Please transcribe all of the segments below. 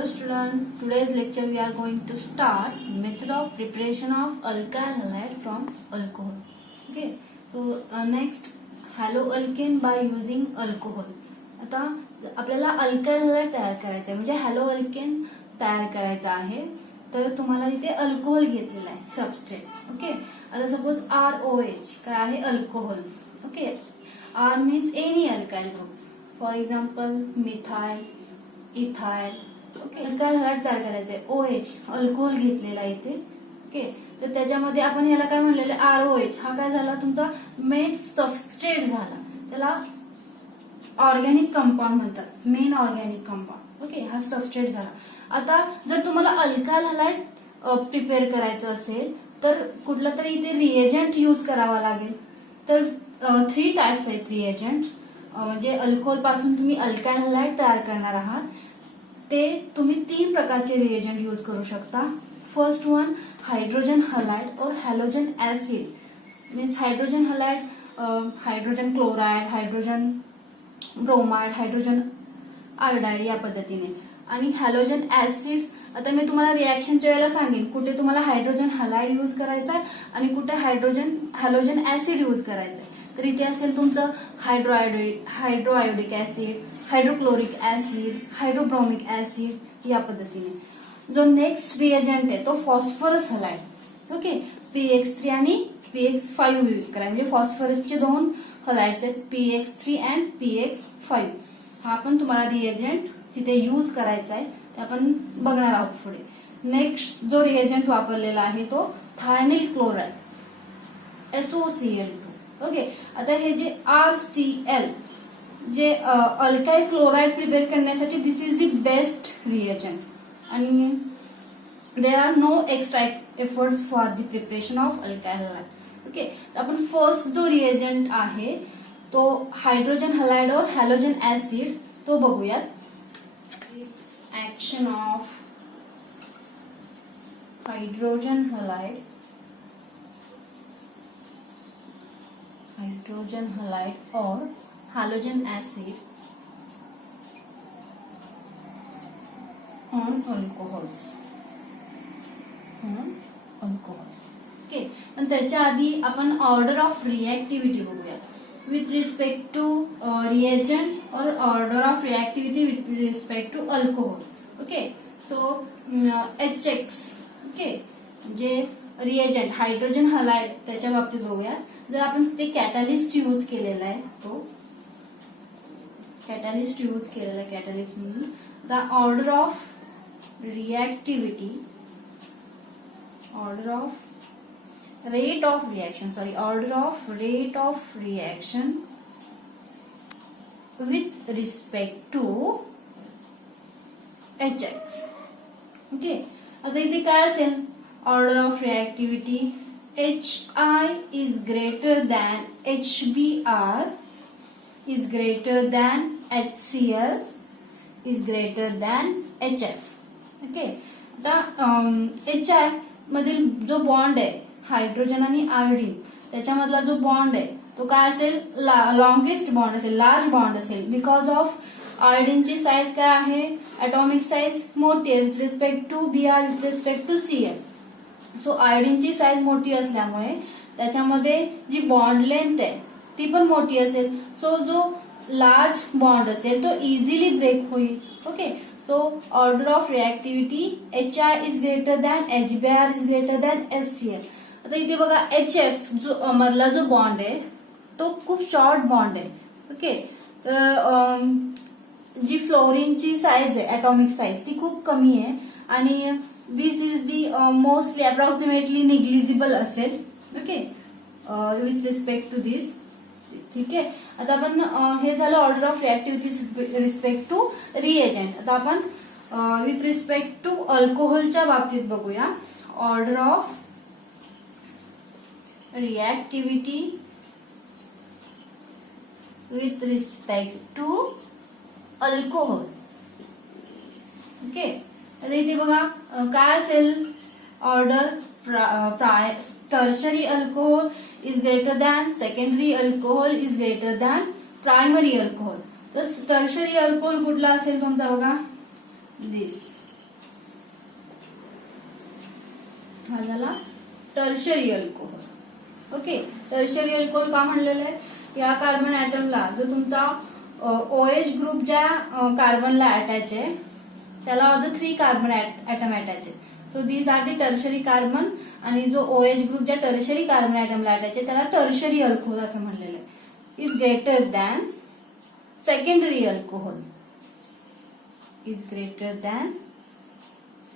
Hello student, today's lecture we are going to start method of preparation of alkyl halide from alcohol. Okay, so next haloalkane by using alcohol. आता आपल्याला alkyl halide तयार करायचं आहे म्हणजे हॅलोअल्केन तयार करायचं आहे. तर तुम्हाला इथे अल्कोहोल घेतलेला आहे सबस्ट्रेट. ओके, आता सपोज ROH काय आहे alcohol. Okay, R means any alkyl group, for example methyl, ethyl. Okay, alkyl halide तयार करायचंय. OH अल्कोहोल घेतलेला इथे. ओके, तर त्याच्यामध्ये आपण याला काय म्हणलेलं ROH हा काय झाला तुमचा मेन सबस्ट्रेट झाला. त्याला ऑर्गॅनिक कंपाऊंड म्हणतात, मेन ऑर्गॅनिक कंपाऊंड. ओके, हा सबस्ट्रेट झाला. आता जर तुम्हाला अल्काइल हलाइड प्रिपेअर करायचं असेल तर कुठला तरी इथे रिएजंट यूज करावा लागेल. तर 3 टाइप्स आहेत रिएजंट. म्हणजे अल्कोहोल पासून तुम्ही अल्काइल हलाइड तयार करणार आहात ते तुम्ही 3 प्रकारचे रिएजंट यूज करू शकता. फर्स्ट वन हायड्रोजन हलाइड और halogen acid means hydrogen halide, hydrogen chloride, hydrogen bromide, hydrogen iodide या पद्धतीने. आणि हॅलोजन ऍसिड आता मी तुम्हाला रिएक्शनच्या वेळेला सांगेन कुठे तुम्हाला हायड्रोजन हलाइड यूज करायचा आहे आणि कुठे हॅलोजन ऍसिड यूज करायचं आहे. तर इथे असेल तुमचं हायड्रोआयोडिक ऍसिड, हायड्रोक्लोरिक ऍसिड, हायड्रोब्रोमिक ऍसिड या पद्धतीने. जो नेक्स्ट रिएजंट आहे तो फॉस्फरस हलाइड. ओके, PX3 आणि PX5 यूज करा. म्हणजे फॉस्फरसचे 2 हलाइड्स आहेत, PX3 अँड PX5. हा पण तुम्हाला रिएजंट तिथे यूज करायचा आहे, ते आपण बघणार आहोत पुढे. नेक्स्ट जो रिएजंट वापरलेला आहे तो थायनिल क्लोराइड, SOCl2. ओके, आता हे जे RCl जे अल्काइल क्लोराइड प्रिपेअर करण्यासाठी this is the best reagent आणि there are no extra efforts for the preparation of alkyl halide. Okay, आपण फर्स्ट जो रिएजंट आहे तो हायड्रोजन हलाइड और हॅलोजन ऍसिड तो बघूयात. ऍक्शन ऑफ हायड्रोजन हलाइड और halogen acid on alcohols. Okay, पण त्याच्या आधी आपण ऑर्डर ऑफ रिएक्टिव्हिटी बघूया विथ रिस्पेक्ट टू रिएजंट और order of reactivity with respect to alcohol. Okay, so HX. Okay, जे रिएजंट हायड्रोजन हलाइड त्याच्या बाबतीत बघूया. जर आपण ते कॅटलिस्ट यूज केलेला आहे तो कॅटलिस्ट यूज केलेला आहे, कॅटलिस्ट म्हणून the order of reactivity, order of rate of reaction with respect to HX. Okay, आता इथे काय असेल order of reactivity HI is greater than HBr is greater than HCl is greater than HF. Okay, आता HI मधील जो bond आहे hydrogen आणि iodine त्याच्यामधला जो बॉन्ड आहे तो काय असेल लॉंगेस्ट बॉन्ड असेल, लार्ज बॉन्ड असेल. बिकॉज ऑफ आयोडीनची साईज काय आहे, ऍटॉमिक साईज मोठी आहे with respect to Br with respect to Cl. So आयोडीनची साईज मोठी असल्यामुळे त्याच्यामध्ये जी बॉन्ड लेंथ आहे ती पण मोठी असेल. सो जो लार्ज बॉन्ड असेल तो इझिली ब्रेक होईल. Okay, so order of reactivity HI is greater than HBr is greater than HCl. आता इथे बघा HF जो मधला जो बॉन्ड आहे तो खूप शॉर्ट बॉन्ड आहे. ओके, तर जी फ्लोरीनची साईज आहे ऍटॉमिक साईज ती खूप कमी आहे आणि this is the mostly approximately negligible असेल. Okay, with respect to this. ठीक आहे, आता आपण हे झालं order of reactivity respect to reagent. आता आपण विथ रिस्पेक्ट टू अल्कोहोलच्या बाबतीत बघूया. Order of reactivity with respect to alcohol. Okay, आता इथे बघा काय असेल order tertiary alcohol is greater than secondary alcohol is greater than primary alcohol. तर टर्शरी अल्कोहोल कुठला असेल तुमचा बघा दिस हा झाला tertiary alcohol. Okay, tertiary alcohol का म्हणलेलं आहे? या कार्बन ऍटमला जो तुमचा OH ग्रुप ज्या कार्बनला अटॅच आहे त्याला all the 3 carbon atom attach आहे. So these are the tertiary carbon, आणि जो OH ग्रुप ज्या टर्शरी कार्बन ऍटमला अटॅच आहे त्याला टर्शरी अल्कोहोल असं म्हणलेलं आहे. Is greater than secondary alcohol. Is greater than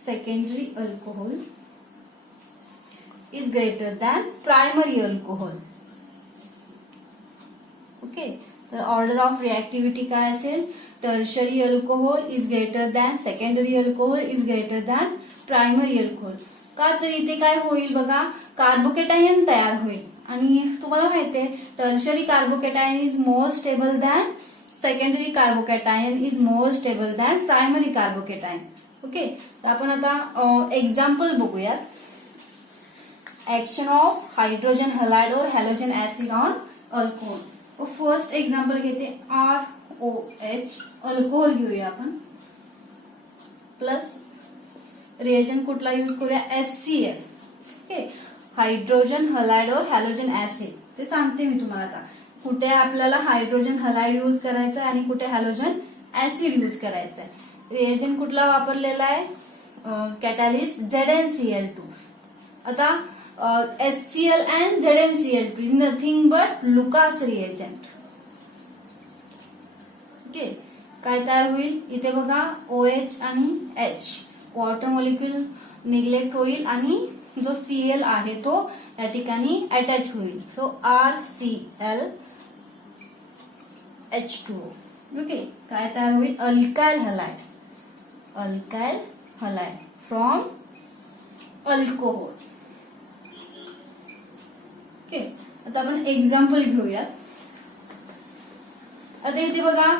secondary alcohol is greater than primary alcohol. Okay, तर ऑर्डर ऑफ रिएक्टिव्हिटी काय असेल? Tertiary alcohol is greater than secondary alcohol is greater than primary alcohol. का तर इथे काय होईल बघा, carbocation तयार होईल, आणि तुम्हाला माहितीये tertiary carbocation is more stable than secondary carbocation is more stable than primary carbocation. Okay, तर आपण आता एक्झाम्पल बघूयात. ऍक्शन ऑफ हायड्रोजन हलाइड और halogen acid on alcohol. First example घेते ROH अल्कोहोल घेऊया आपण, प्लस रिएजंट कुठला यूज करूया? HCl. ओके, हायड्रोजन हलाइड और हॅलोजन ऍसिड, ते सांगते मी तुम्हाला आता. कुठे आपल्याला हायड्रोजन हलाइड यूज करायचं आणि कुठे हॅलोजन ऍसिड यूज करायचं आहे. रिएजंट कुठला वापरलेला आहे? Catalyst ZnCl2. आता HCl and ZnCl2 is nothing but Lucas reagent. Okay, काय तयार होईल इथे बघा? OH आणि H, वॉटर मॉलिक्यूल निग्लेक्ट होईल आणि जो Cl आहे तो या ठिकाणी अटॅच होईल. So RCl H2O. ओके, काय तयार होईल? Alkyl halide. Alkyl halide from alcohol. Okay, आता आपण एक्झाम्पल घेऊयात. आता इथे बघा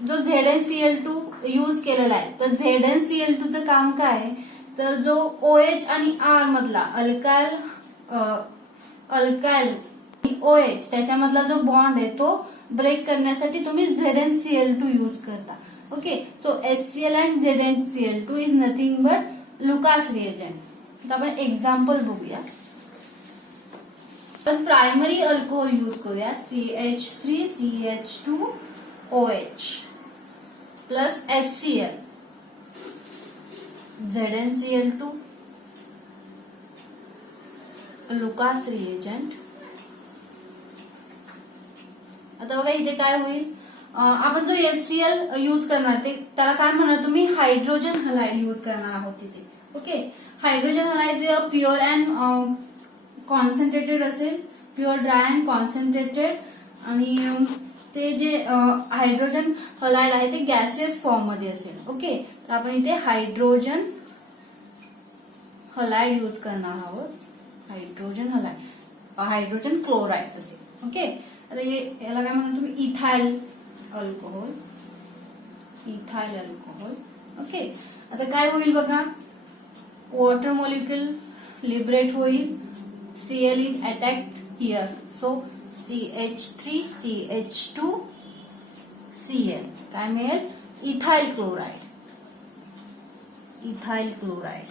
जो ZnCl2 यूज केलेला आहे, तर ZnCl2 चं काम काय आहे? तर जो OH आणि R मधला अल्काइल OH त्याच्यामधला जो बॉन्ड आहे तो ब्रेक करण्यासाठी तुम्ही ZnCl2 यूज करता. Okay, so HCl and ZnCl2 is nothing but Lucas reagent. आता आपण एक्झाम्पल बघूया. पण प्रायमरी अल्कोहोल यूज करूया. CH3CH2OH plus HCl ZnCl2 Lucas reagent. आता बघा इथे काय होईल? आपण जो HCl यूज करणार ते त्याला काय म्हणणार तुम्ही? हायड्रोजन हलाइड यूज करणार आहोत तिथे. ओके, हायड्रोजन हलाइड जे प्युअर अँड कॉन्सन्ट्रेटेड असेल, प्युअर ड्राय अँड कॉन्सन्ट्रेटेड, आणि ते जे हायड्रोजन हलाइड आहे ते गॅसियस फॉर्म मध्ये असेल. ओके, तर आपण इथे हायड्रोजन हलाइड यूज करणार आहोत. हायड्रोजन हलाइड, हायड्रोजन क्लोराइड असेल. ओके, आता याला काय म्हणतो तुम्ही? Ethyl alcohol. Ethyl alcohol. Okay, आता काय होईल बघा? वॉटर मॉलिक्यूल लिबरेट होईल. Cl is attacked here, so CH3CH2Cl काय मिळेल? Ethyl chloride. Ethyl chloride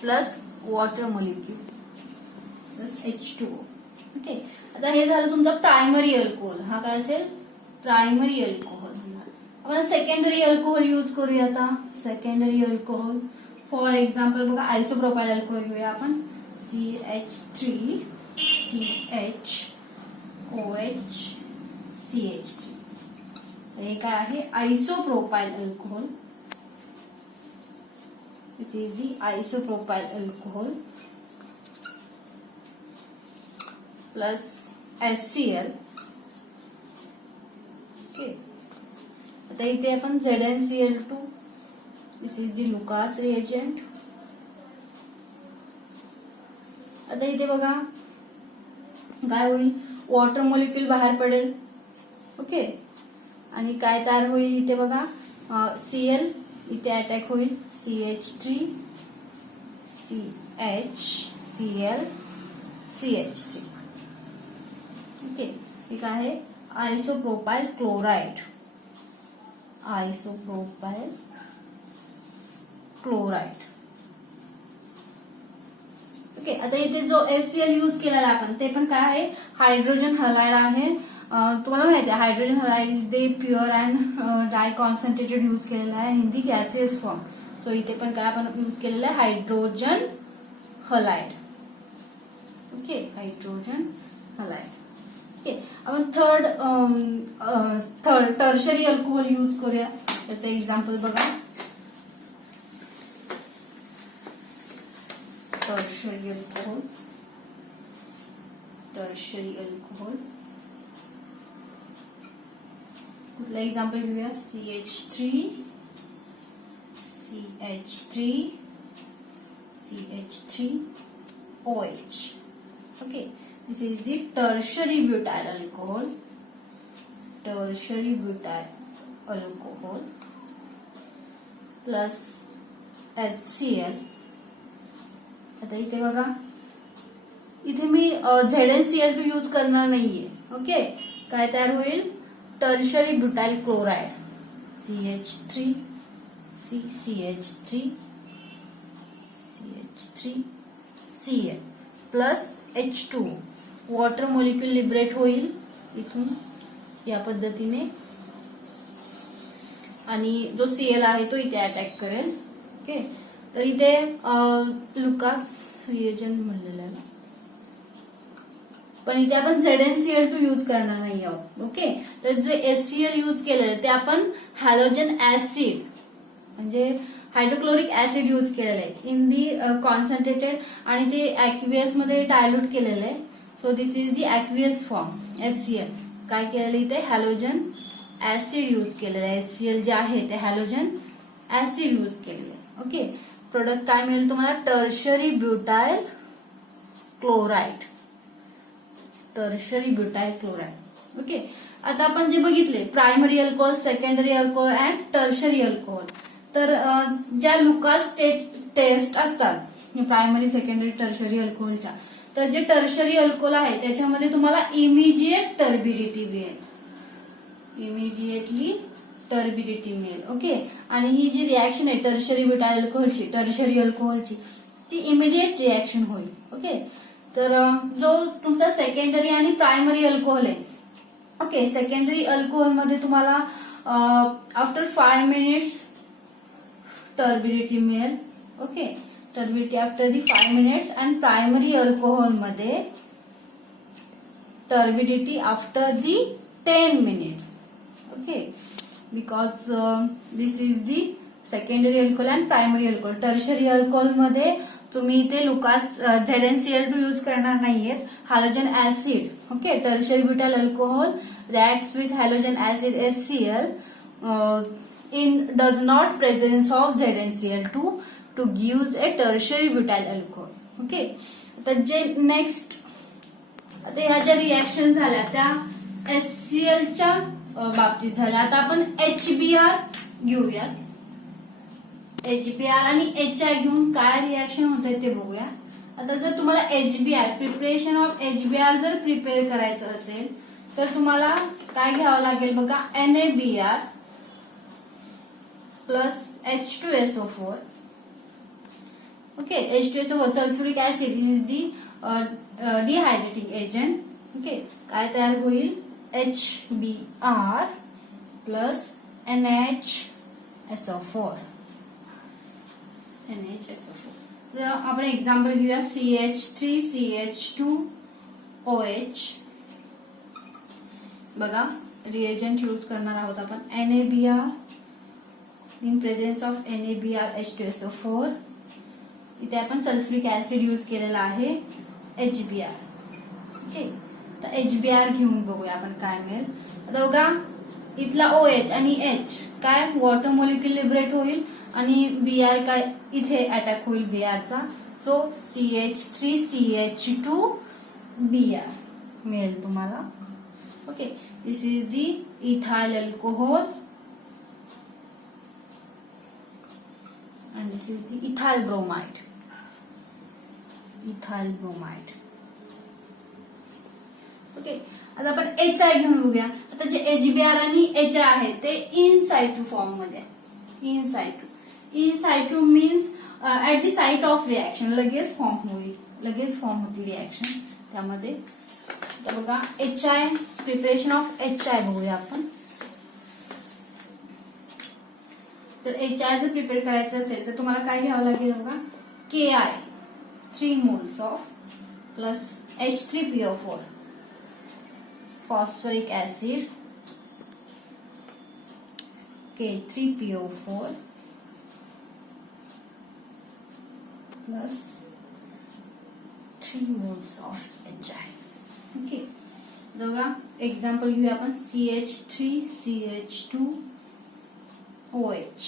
plus water molecule plus H2O. Okay, आता हे झालं तुमचं प्रायमरी अल्कोहोल. हा काय असेल? Primary alcohol. आपण सेकंडरी अल्कोहोल यूज करूया. आता सेकंडरी अल्कोहोल फॉर एक्झाम्पल बघा, आयसोप्रोपाइल अल्कोहोल घेऊया आपण. CH3CHOH CH3. हे काय आहे? Isopropyl alcohol. This is the isopropyl alcohol plus HCl. Okay, आता इथे आपण ZnCl2, this is the Lucas reagent. आता इथे बघा काय होईल? वॉटर मॉलिक्यूल बाहेर पडेल. ओके, आणि काय तयार होईल इथे बघा? Cl इथे अटॅक होईल. CH3CHCl CH3. ओके, हे काय आहे? आयसोप्रोपाइल क्लोराइड. आयसोप्रोपाइल क्लोराइड. ओके, आता इथे जो HCl यूज केलेला आपण ते पण काय आहे, हायड्रोजन हलाइड आहे. तुम्हाला माहिती आहे hydrogen halide is the pure and dry concentrated use केलेला आहे in the gaseous form. So इथे पण काय आपण यूज केलेलं आहे, hydrogen halide. Okay, hydrogen halide. Okay, आपण थर्ड टर्शरी अल्कोहोल यूज करूया. त्याचं एक्झाम्पल बघा. टर्शरी अल्कोहोल, टर्शरी अल्कोहोल कुठलं एक्झाम्पल घेऊया, CH3, OH. Okay, this is the tertiary butyl alcohol, tertiary butyl alcohol plus HCl. आता इथे बघा, इथे मी ZnCl2 यूज करणार नाहीये. ओके, काय तयार होईल, tertiary butyl chloride, CH3, Cl plus H2, water molecule liberate होईल इथून या पद्धतीने आणि जो Cl आहे तो इथे अटॅक करेल. ओके, तर इथे लुकास रिएजंट म्हणलेलं आहे, पण इथे आपण ZnCl2 यूज करणार नाही आहोत. ओके, तर जे HCl यूज केलेलं ते आपण हॅलोजन ऍसिड म्हणजे हायड्रोक्लोरिक ऍसिड यूज केलेलं आहे इन दी कॉन्सन्ट्रेटेड आणि ते ऍक्वियस मध्ये डायल्यूट केलेलं आहे. So this is the aqueous form HCl. काय केलेलं इथे, हॅलोजन ऍसिड यूज केलेलं आहे. HCl जे आहे ते हॅलोजन ऍसिड यूज केलेलं आहे. ओके, प्रोडक्ट काय मिळेल तुम्हाला, tertiary butyl chloride, tertiary butyl chloride. Okay, आता आपण जे बघितले primary alcohol, secondary alcohol and tertiary alcohol. तर ज्या लुकास टेस्ट असतात प्रायमरी, सेकंडरी, टर्शरी अल्कोहोलच्या, तर जे टर्शरी अल्कोहोल आहे त्याच्यामध्ये तुम्हाला इमिजिएट टर्बिडिटी मिळेल, इमिजिएटली टर्बिडिटी मिळेल. ओके, आणि ही जी रिॲक्शन आहे टर्शरी ब्युटाइल अल्कोहोलची, टर्शरी अल्कोहोलची, ती इमिडिएट रिॲक्शन होईल. ओके, तर जो तुमचा सेकंडरी आणि प्रायमरी अल्कोहोल आहे, ओके, सेकंडरी अल्कोहोल मध्ये तुम्हाला आफ्टर 5 मिनिट्स टर्बिडिटी मिळेल. Okay, turbidity after the 5 minutes. And primary alcohol मध्ये turbidity after the 10 minutes. Okay, because this is the secondary alcohol and primary alcohol. Tertiary alcohol मध्ये तुम्ही इथे Lucas ZnCl2 use करणार नाहीयेत, halogen acid. Okay, tertiary butyl alcohol reacts with halogen acid HCl in does not presence of ZnCl2 to gives a tertiary butyl alcohol. Okay, तर जे next आता ह्या ज्या रिॲक्शन झाल्या त्या HClच्या बाबतीत झाल्या. आता आपण HBr घेऊया. HBr आणि HI घेऊन काय रिॲक्शन होत आहे ते बघूया. आता जर तुम्हाला HBr प्रिपरेशन ऑफ HBr जर प्रिपेअर करायचं असेल तर तुम्हाला काय घ्यावं लागेल बघा, NaBr plus H2SO4. Okay, H2SO4 sulphuric acid is the डिहायड्रेटिंग agent. Okay, काय तयार होईल, HBr प्लस NaHSO4. जर आपण एक्झाम्पल घेऊया, CH3, CH2, OH. बघा, रिएजंट यूज करणार आहोत आपण NaBr in presence of NaBr H2SO4. इथे आपण सल्फ्युरिक ऍसिड यूज केलेला आहे HBr. ओके, तर HBr घेऊन बघूया आपण काय मिळेल. आता बघा, इथला OH आणि H काय वॉटर मॉलिक्यूल लिबरेट होईल आणि Br काय इथे अटॅक होईल Br चा. सो CH3, CH2, Br मिळेल तुम्हाला. Okay, this is the ethyl alcohol and this is the ethyl bromide. Ethyl bromide. Okay, आता आपण HI घेऊन बघूया. आता जे HBr आणि HI आहे ते इन साइटू फॉर्म मध्ये आहे. In situ means at the site of reaction लगेच फॉर्म होती रिएक्शन त्यामध्ये. तर बघा HI, प्रिपरेशन ऑफ HI बघूया आपण. तर HI जर प्रिपेअर करायचं असेल तर तुम्हाला काय घ्यावं लागेल बघा. KI 3 moles of plus H3PO4 phosphoric acid, K3PO4 plus 3 moles of HI. Okay, बघा एक्झाम्पल घेऊया आपण. CH3CH2OH,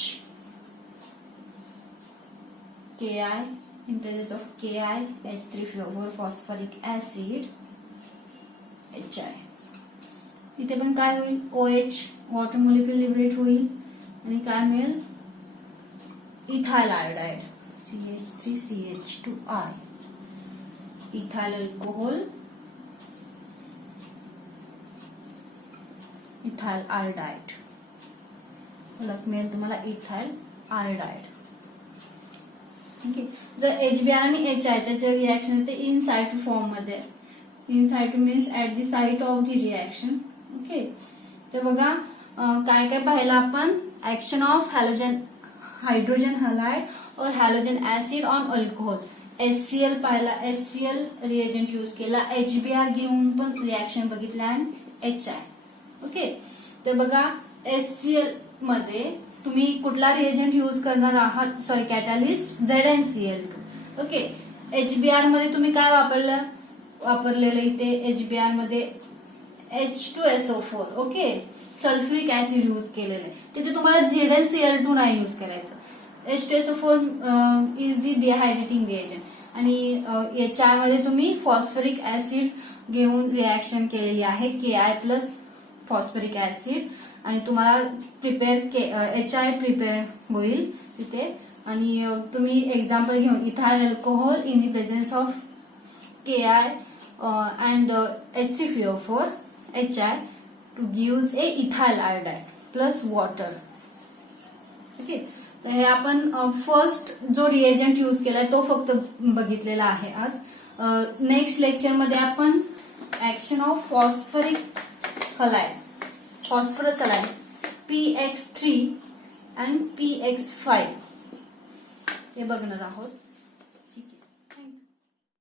KI in presence of KI, H3PO4 phosphoric acid, HI. इथे पण काय होईल, OH वॉटर मॉलिक्यूल लिबरेट होईल आणि काय मिळेल, ethyl iodide CH3CH2I, ethyl alcohol, ethyl iodide, मिळेल तुम्हाला इथाइल आयोडाइड. ओके, जर HBr आणि HI चे रिएक्शन ते इन साइटू फॉर्म मध्ये. In situ means at the site of the reaction. Okay, तर बघा काय काय पाहिलं आपण. ऍक्शन ऑफ हायड्रोजन हॅलाइड और halogen acid on alcohol. HCl पाहिला, HCl रिएजंट यूज केला. HBr घेऊन पण रिएक्शन बघितला आणि HI. ओके, तर बघा HCl मध्ये तुम्ही कुठला रिएजंट यूज करणार आहात, sorry catalyst ZnCl2. Okay, HBr मध्ये तुम्ही काय वापरलेलं इथे HBr मध्ये H2SO4. Okay, sulphuric acid use केलेलं आहे. तिथे तुम्हाला ZnCl2 नाही यूज करायचं. H2SO4 इज दी डिहायड्रेटिंग रिएजंट आणि HI मध्ये तुम्ही फॉस्फरिक ऍसिड घेऊन रिएक्शन केलेली आहे, KI प्लस फॉस्फरिक ऍसिड, आणि तुम्हाला HI प्रिपेअर होईल तिथे. आणि तुम्ही एक्झाम्पल घेऊन ethyl alcohol in the presence of KI and H3PO4 HI to gives a ethyl iodide plus water. Okay, तर हे आपण फर्स्ट जो रिएजंट यूज केलाय तो फक्त बघितलेला आहे आज. नेक्स्ट लेक्चर मध्ये आपण action of phosphoric halide, phosphorus halide PX3 and PX5 हे बघणार आहोत.